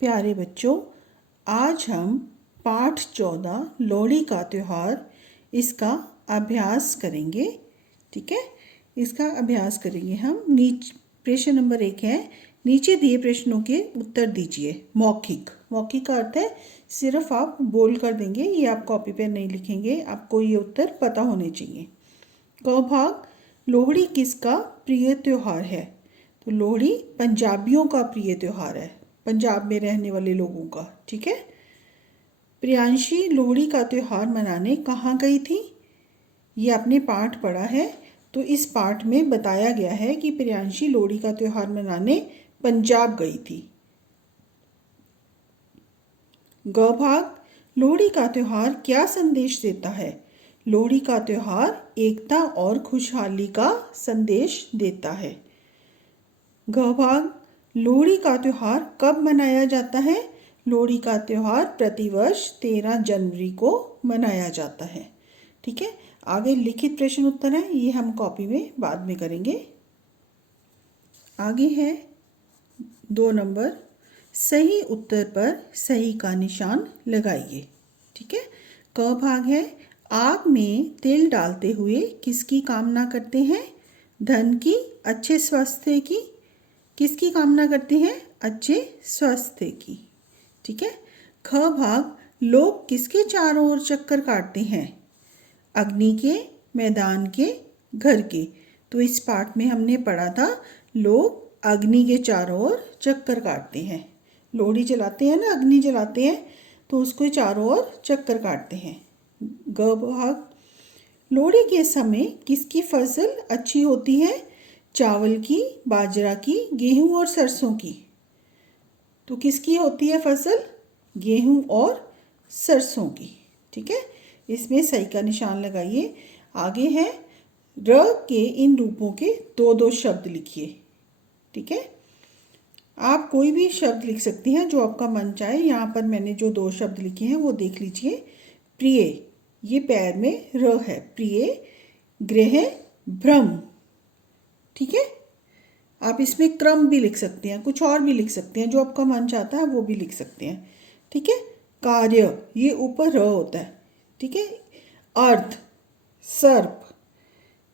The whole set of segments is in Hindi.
प्यारे बच्चों, आज हम पाठ 14 लोहड़ी का त्यौहार इसका अभ्यास करेंगे। ठीक है, इसका अभ्यास करेंगे हम। प्रश्न नंबर 1 है, नीचे दिए प्रश्नों के उत्तर दीजिए। मौखिक का अर्थ है सिर्फ आप बोल कर देंगे, ये आप कॉपी पर नहीं लिखेंगे, आपको ये उत्तर पता होने चाहिए। क भाग, लोहड़ी किसका प्रिय त्यौहार है? तो लोहड़ी पंजाबियों का प्रिय त्यौहार है, पंजाब में रहने वाले लोगों का। ठीक है। प्रियांशी लोहड़ी का त्यौहार मनाने कहाँ गई थी? ये आपने पाठ पढ़ा है, तो इस पाठ में बताया गया है कि प्रियांशी लोहड़ी का त्यौहार मनाने पंजाब गई थी। ग भाग, लोहड़ी का त्यौहार क्या संदेश देता है? लोहड़ी का त्यौहार एकता और खुशहाली का संदेश देता है। घ भाग, लोहड़ी का त्यौहार कब मनाया जाता है? लोहड़ी का त्यौहार प्रतिवर्ष 13 जनवरी को मनाया जाता है। ठीक है, आगे लिखित प्रश्न उत्तर है, ये हम कॉपी में बाद में करेंगे। आगे है 2 नंबर, सही उत्तर पर सही का निशान लगाइए। ठीक है। क भाग है, आग में तिल डालते हुए किसकी कामना करते हैं? धन की, अच्छे स्वास्थ्य की। किसकी कामना करते हैं? अच्छे स्वास्थ्य की। ठीक है। ख भाग, लोग किसके चारों ओर चक्कर काटते हैं? अग्नि के, मैदान के, घर के। तो इस पाठ में हमने पढ़ा था लोग अग्नि के चारों ओर चक्कर काटते हैं। लोहड़ी जलाते हैं ना, अग्नि जलाते हैं, तो उसको चारों ओर चक्कर काटते हैं। ग भाग, लोहड़ी के समय किसकी फसल अच्छी होती है? चावल की, बाजरा की, गेहूं और सरसों की। तो किसकी होती है फसल? गेहूं और सरसों की। ठीक है, इसमें सही का निशान लगाइए। आगे है, र के इन रूपों के 2-2 शब्द लिखिए। ठीक है, आप कोई भी शब्द लिख सकती हैं जो आपका मन चाहे। यहाँ पर मैंने जो 2 शब्द लिखे हैं वो देख लीजिए। प्रिय, ये पैर में र है, प्रिय। गृह, भ्रम। ठीक है, आप इसमें क्रम भी लिख सकते हैं, कुछ और भी लिख सकते हैं, जो आपका मन चाहता है वो भी लिख सकते हैं। ठीक है। कार्य, ये ऊपर र होता है। ठीक है। अर्थ, सर्प।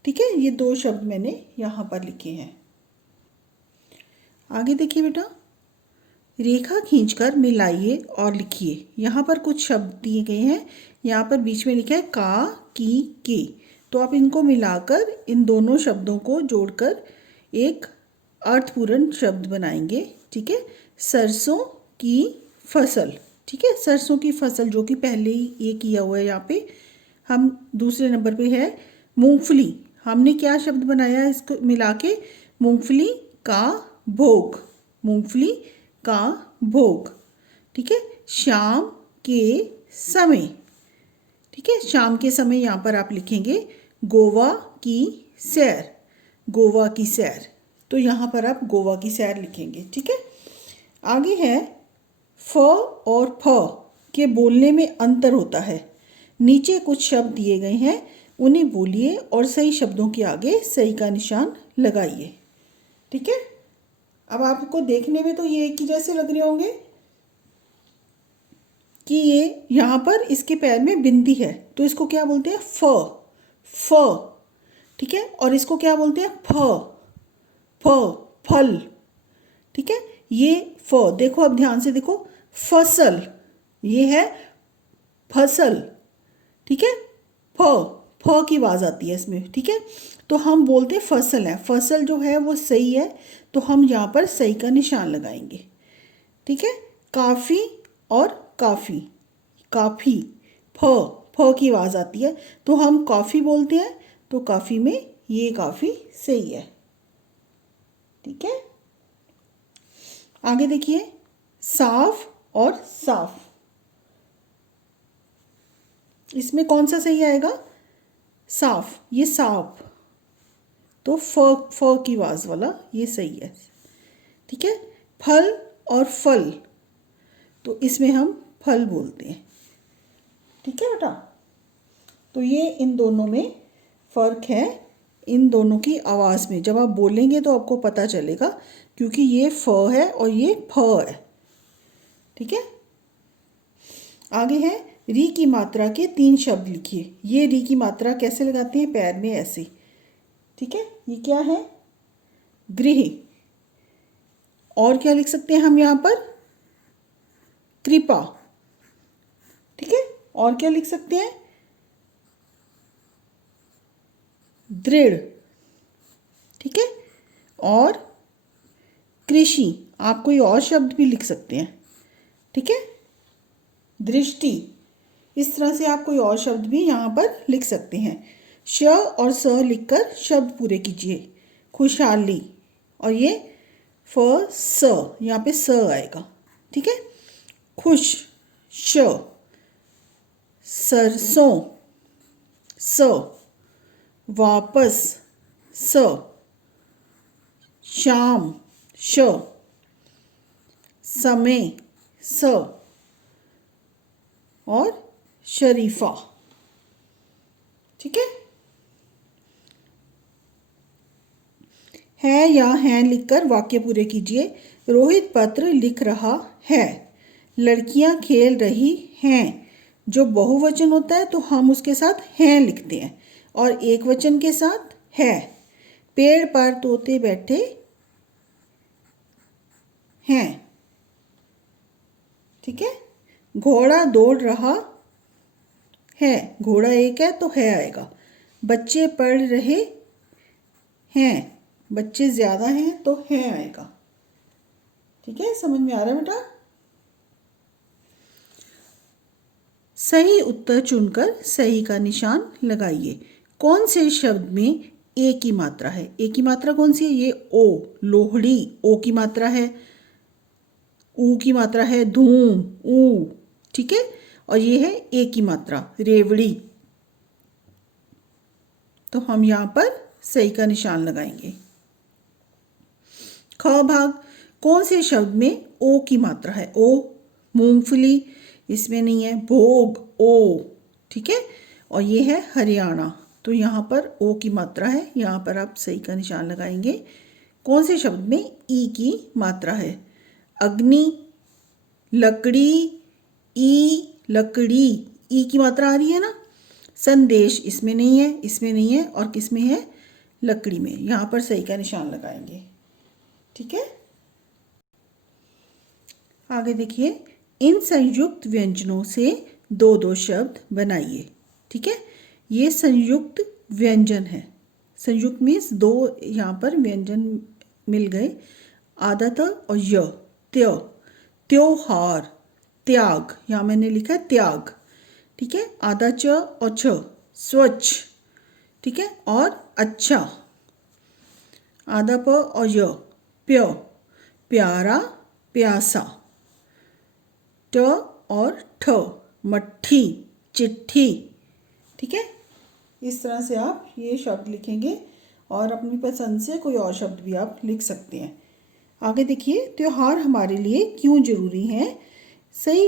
ठीक है, ये 2 शब्द मैंने यहाँ पर लिखे हैं। आगे देखिए बेटा, रेखा खींचकर मिलाइए और लिखिए। यहाँ पर कुछ शब्द दिए गए हैं, यहाँ पर बीच में लिखा है का, की, के। तो आप इनको मिलाकर इन दोनों शब्दों को जोड़कर एक अर्थपूर्ण शब्द बनाएंगे। ठीक है। सरसों की फसल। ठीक है, सरसों की फसल, जो कि पहले ही ये किया हुआ है। यहाँ पे हम दूसरे नंबर पे है मूंगफली। हमने क्या शब्द बनाया है इसको मिला के? मूंगफली का भोग, मूंगफली का भोग। ठीक है। शाम के समय। ठीक है, शाम के समय यहाँ पर आप लिखेंगे गोवा की सैर, गोवा की सैर। तो यहाँ पर आप गोवा की सैर लिखेंगे। ठीक है। आगे है, फ और फ के बोलने में अंतर होता है। नीचे कुछ शब्द दिए गए हैं, उन्हें बोलिए और सही शब्दों के आगे सही का निशान लगाइए। ठीक है, अब आपको देखने में तो ये एक ही जैसे लग रहे होंगे कि ये यहाँ पर इसके पैर में बिंदी है, तो इसको क्या बोलते हैं? फ, फ। ठीक है, और इसको क्या बोलते हैं? फ, फ, फल। ठीक है, ये फ, देखो अब ध्यान से देखो, फसल, ये है फसल। ठीक है, फ, फ की आवाज़ आती है इसमें। ठीक है, तो हम बोलते हैं फसल है, फसल जो है वो सही है, तो हम यहाँ पर सही का निशान लगाएंगे। ठीक है। काफ़ी और काफ़ी, काफ़ी, फ, फ की आवाज़ आती है, तो हम कॉफ़ी बोलते हैं, तो काफ़ी में ये काफ़ी सही है। ठीक है। आगे देखिए, साफ और साफ, इसमें कौन सा सही आएगा? साफ, ये साफ, तो फ की आवाज़ वाला ये सही है। ठीक है। फल और फल, तो इसमें हम फल बोलते हैं। ठीक है बेटा, तो ये इन दोनों में फ़र्क है, इन दोनों की आवाज़ में। जब आप बोलेंगे तो आपको पता चलेगा, क्योंकि ये फ है और ये फ है। ठीक है। आगे है री की मात्रा के 3 शब्द लिखिए। ये री की मात्रा कैसे लगाते हैं? पैर में ऐसे, ठीक है। ये क्या है? गृह। और क्या लिख सकते हैं हम यहाँ पर? कृपा, ठीक है। और क्या लिख सकते हैं? दृढ़, ठीक है। और कृषि, आप कोई और शब्द भी लिख सकते हैं, ठीक है। दृष्टि, इस तरह से आप कोई और शब्द भी यहाँ पर लिख सकते हैं। श और स लिखकर शब्द पूरे कीजिए। खुशहाली, और ये फ स, यहाँ पे स आएगा, ठीक है। खुश, श, सरसों, स, वापस, स, शाम, श, समय, स, और शरीफा, ठीक है या हैं लिखकर वाक्य पूरे कीजिए। रोहित पत्र लिख रहा है। लड़कियां खेल रही हैं। जो बहुवचन होता है तो हम उसके साथ हैं लिखते हैं, और एक वचन के साथ है। पेड़ पर तोते बैठे हैं, ठीक है। घोड़ा दौड़ रहा है। घोड़ा एक है तो है आएगा। बच्चे पढ़ रहे हैं। बच्चे ज़्यादा हैं तो है आएगा, ठीक है। समझ में आ रहा है बेटा? सही उत्तर चुनकर सही का निशान लगाइए। कौन से शब्द में ए की मात्रा है? ए की मात्रा कौन सी है? ये ओ, लोहड़ी ओ की मात्रा है। ऊ की मात्रा है धूम, ऊ, ठीक है। और ये है ए की मात्रा, रेवड़ी। तो हम यहाँ पर सही का निशान लगाएंगे। ख भाग, कौन से शब्द में ओ की मात्रा है? ओ, मूंगफली, इसमें नहीं है। भोग, ओ, ठीक है। और ये है हरियाणा, तो यहाँ पर ओ की मात्रा है। यहाँ पर आप सही का निशान लगाएंगे। कौन से शब्द में ई की मात्रा है? अग्नि, लकड़ी, ई, लकड़ी, ई की मात्रा आ रही है ना। संदेश, इसमें नहीं है, इसमें नहीं है, और किस में है? लकड़ी में। यहाँ पर सही का निशान लगाएंगे, ठीक है। आगे देखिए, इन संयुक्त व्यंजनों से दो दो शब्द बनाइए, ठीक है। ये संयुक्त व्यंजन है। संयुक्त मीन्स दो यहाँ पर व्यंजन मिल गए, आधा त और य, त्य, त्योहार, त्याग, यहाँ मैंने लिखा है त्याग, ठीक है। आधा च और छ, स्वच्छ, ठीक है। और अच्छा, आधा प और य, प्य, प्यारा, प्यासा, ट और ठ, मट्ठी, चिट्ठी, ठीक है। इस तरह से आप ये शब्द लिखेंगे, और अपनी पसंद से कोई और शब्द भी आप लिख सकते हैं। आगे देखिए, त्योहार हमारे लिए क्यों जरूरी हैं? सही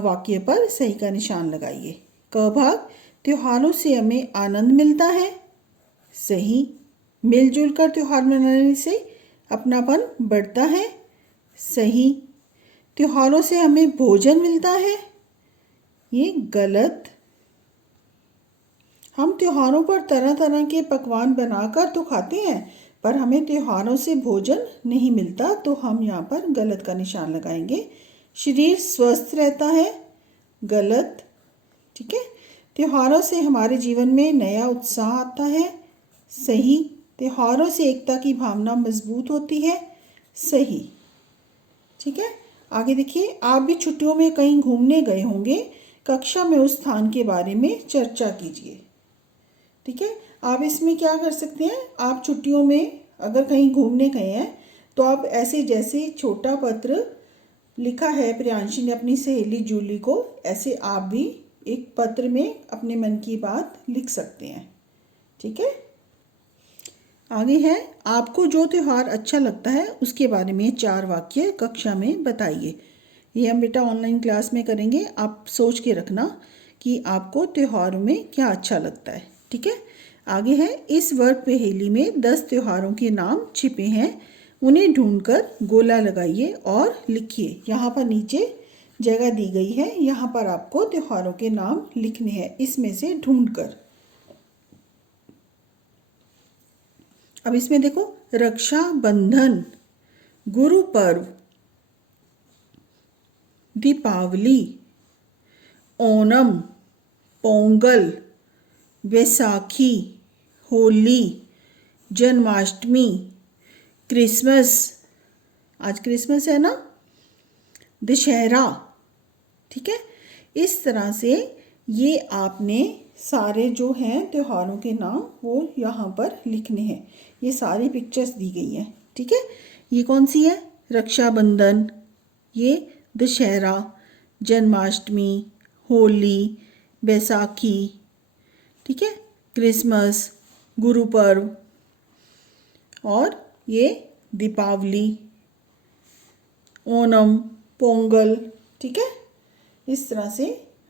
वाक्य पर सही का निशान लगाइए। क भाग, त्योहारों से हमें आनंद मिलता है। सही। मिलजुल कर त्योहार मनाने से अपनापन बढ़ता है। सही। त्योहारों से हमें भोजन मिलता है। ये गलत। हम त्योहारों पर तरह तरह के पकवान बनाकर तो खाते हैं, पर हमें त्योहारों से भोजन नहीं मिलता, तो हम यहाँ पर गलत का निशान लगाएंगे। शरीर स्वस्थ रहता है। गलत, ठीक है। त्योहारों से हमारे जीवन में नया उत्साह आता है। सही। त्योहारों से एकता की भावना मजबूत होती है। सही, ठीक है। आगे देखिए, आप भी छुट्टियों में कहीं घूमने गए होंगे। कक्षा में उस स्थान के बारे में चर्चा कीजिए, ठीक है। आप इसमें क्या कर सकते हैं? आप छुट्टियों में अगर कहीं घूमने गए हैं तो आप ऐसे, जैसे छोटा पत्र लिखा है प्रियांशी ने अपनी सहेली जूली को, ऐसे आप भी एक पत्र में अपने मन की बात लिख सकते हैं, ठीक है। आगे है, आपको जो त्यौहार अच्छा लगता है उसके बारे में 4 वाक्य कक्षा में बताइए। ये हम बेटा ऑनलाइन क्लास में करेंगे। आप सोच के रखना कि आपको त्योहारों में क्या अच्छा लगता है, ठीक है। आगे है, इस वर्ग पहेली में 10 त्योहारों के नाम छिपे हैं। उन्हें ढूंढकर गोला लगाइए और लिखिए। यहाँ पर नीचे जगह दी गई है, यहाँ पर आपको त्योहारों के नाम लिखने हैं इसमें से ढूंढकर। अब इसमें देखो, रक्षाबंधन, गुरु पर्व, दीपावली, ओणम, पोंगल, वैसाखी, होली, जन्माष्टमी, क्रिसमस, आज क्रिसमस है ना, दशहरा। ठीक है, इस तरह से ये आपने सारे जो हैं त्योहारों के नाम वो यहाँ पर लिखने हैं। ये सारी पिक्चर्स दी गई हैं। ठीक है, ये कौन सी है? रक्षाबंधन, ये दशहरा, जन्माष्टमी, होली, बैसाखी, ठीक है, क्रिसमस, गुरु पर्व, और ये दीपावली, ओणम, पोंगल। ठीक है, इस तरह से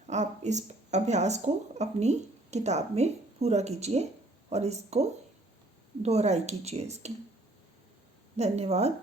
आप इस अभ्यास को अपनी किताब में पूरा कीजिए और इसको दोहराई कीजिए इसकी। धन्यवाद।